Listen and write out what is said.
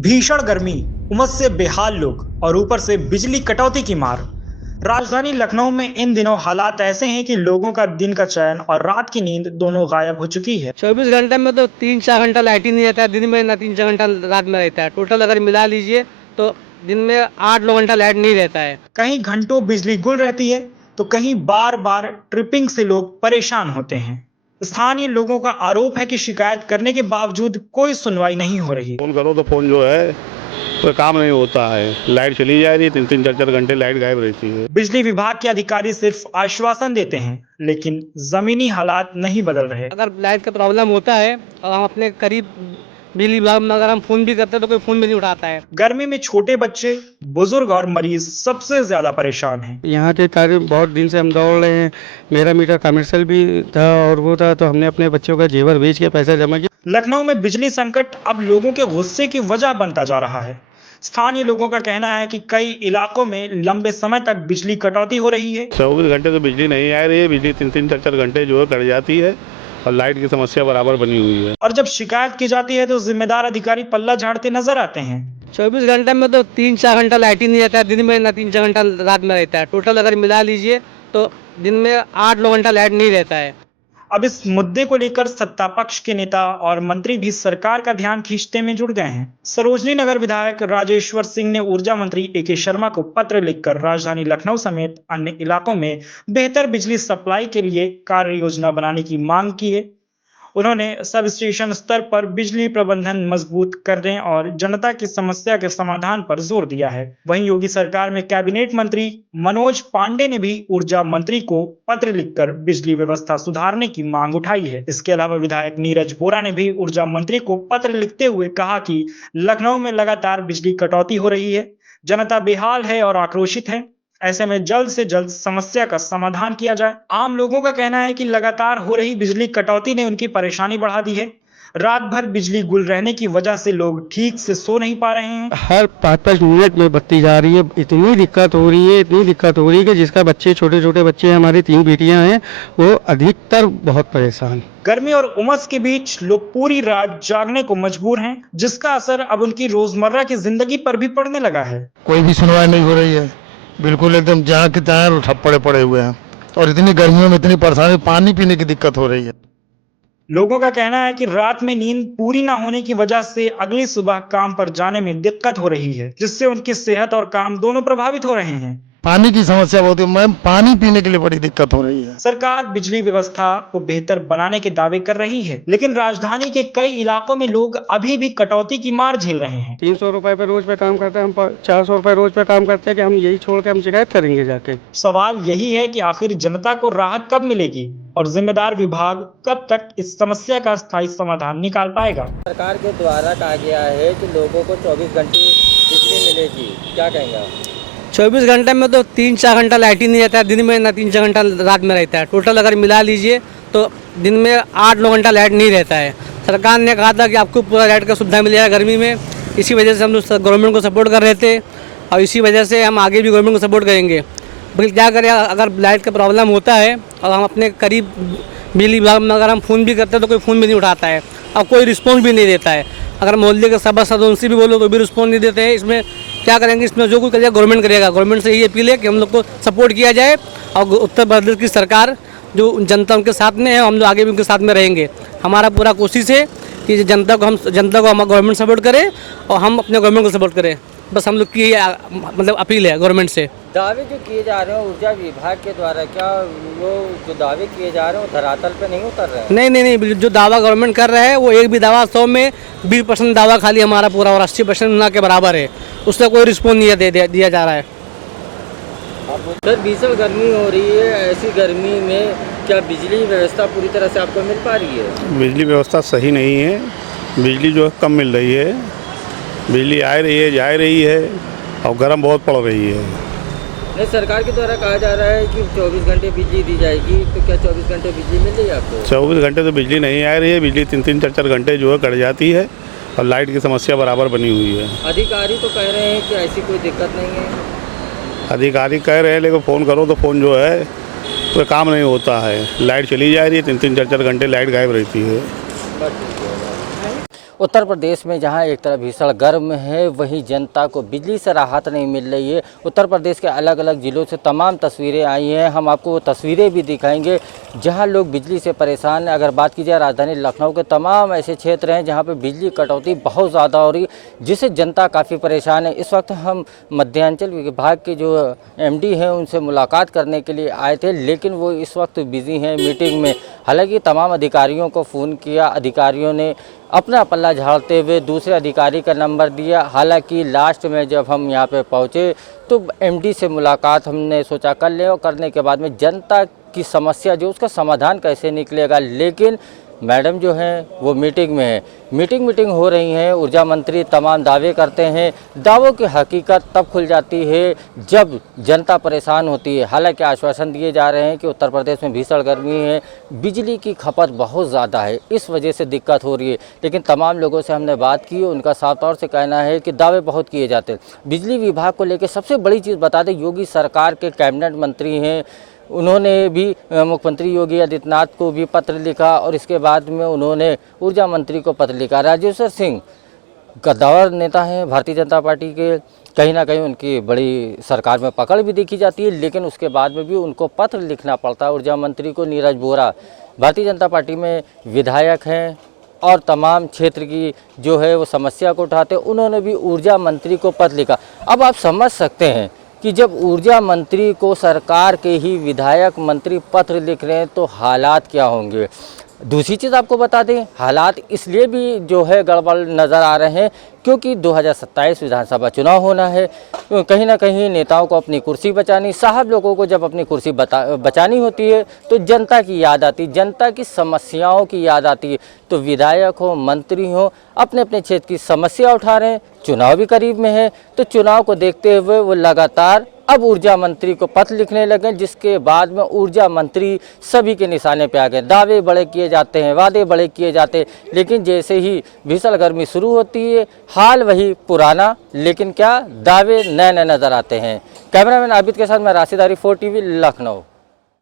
भीषण गर्मी, उमस से बेहाल लोग और ऊपर से बिजली कटौती की मार। राजधानी लखनऊ में इन दिनों हालात ऐसे हैं कि लोगों का दिन का चैन और रात की नींद दोनों गायब हो चुकी है। 24 घंटे में तो 3-4 घंटा लाइट ही नहीं रहता है, दिन में ना 3-4 घंटा रात में रहता है। टोटल अगर मिला लीजिए तो दिन में 8-9 घंटा लाइट नहीं रहता है। कहीं घंटों बिजली गुल रहती है तो कहीं बार बार ट्रिपिंग से लोग परेशान होते हैं। स्थानीय लोगों का आरोप है कि शिकायत करने के बावजूद कोई सुनवाई नहीं हो रही। फोन करो तो फोन जो है कोई काम नहीं होता है। लाइट चली जा रही है, 3-3 4-4 घंटे लाइट गायब रहती है। बिजली विभाग के अधिकारी सिर्फ आश्वासन देते हैं, लेकिन जमीनी हालात नहीं बदल रहे। अगर लाइट का प्रॉब्लम होता है और हम अपने करीब बिजली विभाग में अगर हम फ़ोन भी करते हैं तो कोई फ़ोन भी नहीं उठाता है। गर्मी में छोटे बच्चे, बुजुर्ग और मरीज सबसे ज्यादा परेशान हैं। यहाँ के कार्य बहुत दिन से हम दौड़ रहे हैं। मेरा मीटर कमर्शियल भी था और वो था, तो हमने अपने बच्चों का जेवर बेच के पैसा जमा किया। लखनऊ में बिजली संकट अब लोगों के गुस्से की वजह बनता जा रहा है। स्थानीय लोगों का कहना है कि कई इलाकों में लंबे समय तक बिजली कटौती हो रही है। 24 घंटे तो बिजली नहीं आ रही है। बिजली 3-3 4-4 घंटे जो है कट जाती है और लाइट की समस्या बराबर बनी हुई है। और जब शिकायत की जाती है तो जिम्मेदार अधिकारी पल्ला झाड़ते नजर आते हैं। 24 घंटे में तो 3-4 घंटा लाइट ही नहीं रहता है, दिन में ना 3-4 घंटा रात में रहता है। टोटल अगर मिला लीजिए तो दिन में 8-9 घंटा लाइट नहीं रहता है। अब इस मुद्दे को लेकर सत्ता पक्ष के नेता और मंत्री भी सरकार का ध्यान खींचने में जुट गए हैं। सरोजनी नगर विधायक राजेश्वर सिंह ने ऊर्जा मंत्री ए.के. शर्मा को पत्र लिखकर राजधानी लखनऊ समेत अन्य इलाकों में बेहतर बिजली सप्लाई के लिए कार्य योजना बनाने की मांग की है। उन्होंने सब स्टेशन स्तर पर बिजली प्रबंधन मजबूत करने और जनता की समस्या के समाधान पर जोर दिया है। वहीं योगी सरकार में कैबिनेट मंत्री मनोज पांडे ने भी ऊर्जा मंत्री को पत्र लिखकर बिजली व्यवस्था सुधारने की मांग उठाई है। इसके अलावा विधायक नीरज बोरा ने भी ऊर्जा मंत्री को पत्र लिखते हुए कहा कि लखनऊ में लगातार बिजली कटौती हो रही है, जनता बेहाल है और आक्रोशित है। ऐसे में जल्द से जल्द समस्या का समाधान किया जाए। आम लोगों का कहना है कि लगातार हो रही बिजली कटौती ने उनकी परेशानी बढ़ा दी है। रात भर बिजली गुल रहने की वजह से लोग ठीक से सो नहीं पा रहे हैं। हर 5-5 मिनट में बत्ती जा रही है। इतनी दिक्कत हो रही है कि जिसका बच्चे, छोटे छोटे बच्चे हैं, हमारी 3 बेटियां हैं, वो अधिकतर बहुत परेशान। गर्मी और उमस के बीच लोग पूरी रात जागने को मजबूर हैं, जिसका असर अब उनकी रोजमर्रा की जिंदगी पर भी पड़ने लगा है। कोई भी सुनवाई नहीं हो रही है। बिल्कुल एकदम जहाँ के तहाँ ठप्पड़े पड़े हुए हैं और इतनी गर्मियों में इतनी परेशानी, पानी पीने की दिक्कत हो रही है। लोगों का कहना है कि रात में नींद पूरी ना होने की वजह से अगली सुबह काम पर जाने में दिक्कत हो रही है, जिससे उनकी सेहत और काम दोनों प्रभावित हो रहे हैं। पानी की समस्या बहुत है मैम, पानी पीने के लिए बड़ी दिक्कत हो रही है। सरकार बिजली व्यवस्था को बेहतर बनाने के दावे कर रही है, लेकिन राजधानी के कई इलाकों में लोग अभी भी कटौती की मार झेल रहे हैं। 300 रुपए पे रोज पे काम करते हैं, हम 400 रुपए रोज पे काम करते हैं कि हम यही छोड़ के हम शिकायत करेंगे जाके। सवाल यही है कि आखिर जनता को राहत कब मिलेगी और जिम्मेदार विभाग कब तक इस समस्या का स्थायी समाधान निकाल पाएगा। सरकार के द्वारा कहा गया है कि लोगों को 24 घंटे बिजली मिलेगी, क्या कहेंगे? 24 घंटे में तो 3-4 घंटा लाइट ही नहीं रहता है, दिन में ना 3-4 घंटा रात में रहता है। टोटल अगर मिला लीजिए तो दिन में 8-9 घंटा लाइट नहीं रहता है। सरकार ने कहा था कि आपको पूरा लाइट का सुविधा मिलेगा गर्मी में। इसी वजह से हम लोग गवर्नमेंट को सपोर्ट कर रहे थे और इसी वजह से हम आगे भी गवर्नमेंट को सपोर्ट करेंगे। बल्कि क्या करें, अगर लाइट का प्रॉब्लम होता है और हम अपने करीब बिजली विभाग में अगर हम फ़ोन भी करते हैं तो कोई फ़ोन भी नहीं उठाता है और कोई रिस्पॉन्स भी नहीं देता है। अगर मोहल्ले के सदस्य उनसे भी बोलो तो भी रिस्पॉन्स नहीं देते हैं। इसमें क्या करेंगे, इसमें जो कुछ करेगा गवर्नमेंट करेगा। गवर्नमेंट से ये अपील है कि हम लोग को सपोर्ट किया जाए और उत्तर प्रदेश की सरकार जो जनता उनके साथ में है, हम लोग आगे भी उनके साथ में रहेंगे। हमारा पूरा कोशिश है कि जनता को हम गवर्नमेंट सपोर्ट करें और हम अपने गवर्नमेंट को सपोर्ट करें। बस हम लोग की मतलब अपील है गवर्नमेंट से। दावे जो किए जा रहे हैं ऊर्जा विभाग के द्वारा, क्या वो जो दावे किए जा रहे हैं वो धरातल पे नहीं उतर रहे हैं? नहीं, जो दावा गवर्नमेंट कर रहा है वो एक भी दावा 100 में 20% दावा खाली हमारा पूरा और 80% ना के बराबर है। उससे कोई रिस्पॉन्स नहीं दिया जा रहा है। सर, भीषण गर्मी हो रही है, ऐसी गर्मी में क्या बिजली व्यवस्था पूरी तरह से आपको मिल पा रही है? बिजली व्यवस्था सही नहीं है। बिजली जो है कम मिल रही है। बिजली आ रही है, जा रही है और गर्म बहुत पड़ रही है। नहीं, सरकार के द्वारा कहा जा रहा है कि 24 घंटे बिजली दी जाएगी, तो क्या 24 घंटे बिजली मिल रही है आपको? 24 घंटे तो बिजली नहीं आ रही है। बिजली 3-3 4-4 घंटे जो है कट जाती है और लाइट की समस्या बराबर बनी हुई है। अधिकारी तो कह रहे हैं कि ऐसी कोई दिक्कत नहीं है। अधिकारी कह रहे हैं, लेकिन फ़ोन करो तो फ़ोन जो है कोई काम नहीं होता है। लाइट चली जा रही है, 3-3 4-4 घंटे लाइट गायब रहती है। उत्तर प्रदेश में जहां एक तरफ भीषण गर्म है, वहीं जनता को बिजली से राहत नहीं मिल रही है। उत्तर प्रदेश के अलग अलग ज़िलों से तमाम तस्वीरें आई हैं, हम आपको वो तस्वीरें भी दिखाएंगे जहां लोग बिजली से परेशान हैं। अगर बात की जाए राजधानी लखनऊ के तमाम ऐसे क्षेत्र हैं जहां पर बिजली कटौती बहुत ज़्यादा हो रही है, जिससे जनता काफ़ी परेशान है। इस वक्त हम मध्यांचल विभाग के जो MD हैं उनसे मुलाकात करने के लिए आए थे, लेकिन वो इस वक्त बिजी हैं मीटिंग में। हालांकि तमाम अधिकारियों को फ़ोन किया, अधिकारियों ने अपना पल्ला झाड़ते हुए दूसरे अधिकारी का नंबर दिया। हालांकि लास्ट में जब हम यहाँ पे पहुँचे तो MD से मुलाकात हमने सोचा कर लें, और करने के बाद में जनता की समस्या जो उसका समाधान कैसे निकलेगा, लेकिन मैडम जो हैं वो मीटिंग में है। मीटिंग हो रही हैं, ऊर्जा मंत्री तमाम दावे करते हैं। दावों की हकीकत तब खुल जाती है जब जनता परेशान होती है। हालांकि आश्वासन दिए जा रहे हैं कि उत्तर प्रदेश में भीषण गर्मी है, बिजली की खपत बहुत ज़्यादा है, इस वजह से दिक्कत हो रही है। लेकिन तमाम लोगों से हमने बात की, उनका साफ तौर से कहना है कि दावे बहुत किए जाते हैं। बिजली विभाग को लेकर सबसे बड़ी चीज़ बता दें, योगी सरकार के कैबिनेट मंत्री हैं, उन्होंने भी मुख्यमंत्री योगी आदित्यनाथ को भी पत्र लिखा, और इसके बाद में उन्होंने ऊर्जा मंत्री को पत्र लिखा। राजेश्वर सिंह कद्दावर नेता हैं भारतीय जनता पार्टी के, कहीं ना कहीं उनकी बड़ी सरकार में पकड़ भी देखी जाती है, लेकिन उसके बाद में भी उनको पत्र लिखना पड़ता है ऊर्जा मंत्री को। नीरज बोरा भारतीय जनता पार्टी में विधायक हैं और तमाम क्षेत्र की जो है वो समस्या को उठाते, उन्होंने भी ऊर्जा मंत्री को पत्र लिखा। अब आप समझ सकते हैं कि जब ऊर्जा मंत्री को सरकार के ही विधायक मंत्री पत्र लिख रहे हैं तो हालात क्या होंगे। दूसरी चीज़ आपको बता दें, हालात इसलिए भी जो है गड़बड़ नज़र आ रहे हैं क्योंकि 2027 विधानसभा चुनाव होना है। कहीं ना कहीं नेताओं को अपनी कुर्सी बचानी, साहब लोगों को जब अपनी कुर्सी बचानी होती है तो जनता की याद आती, जनता की समस्याओं की याद आती है। तो विधायक हो, मंत्री हो, अपने अपने क्षेत्र की समस्या उठा रहे हैं। चुनाव भी करीब में है, तो चुनाव को देखते हुए वो लगातार अब ऊर्जा मंत्री को पत्र लिखने लगे, जिसके बाद में ऊर्जा मंत्री सभी के निशाने पे आ गए। दावे बड़े किए जाते हैं, वादे बड़े किए जाते हैं, लेकिन जैसे ही भीषण गर्मी शुरू होती है हाल वही पुराना, लेकिन क्या दावे नए नए नजर आते हैं। कैमरामैन आबिद के साथ मैं राशिद आरिफ, 4 TV लखनऊ।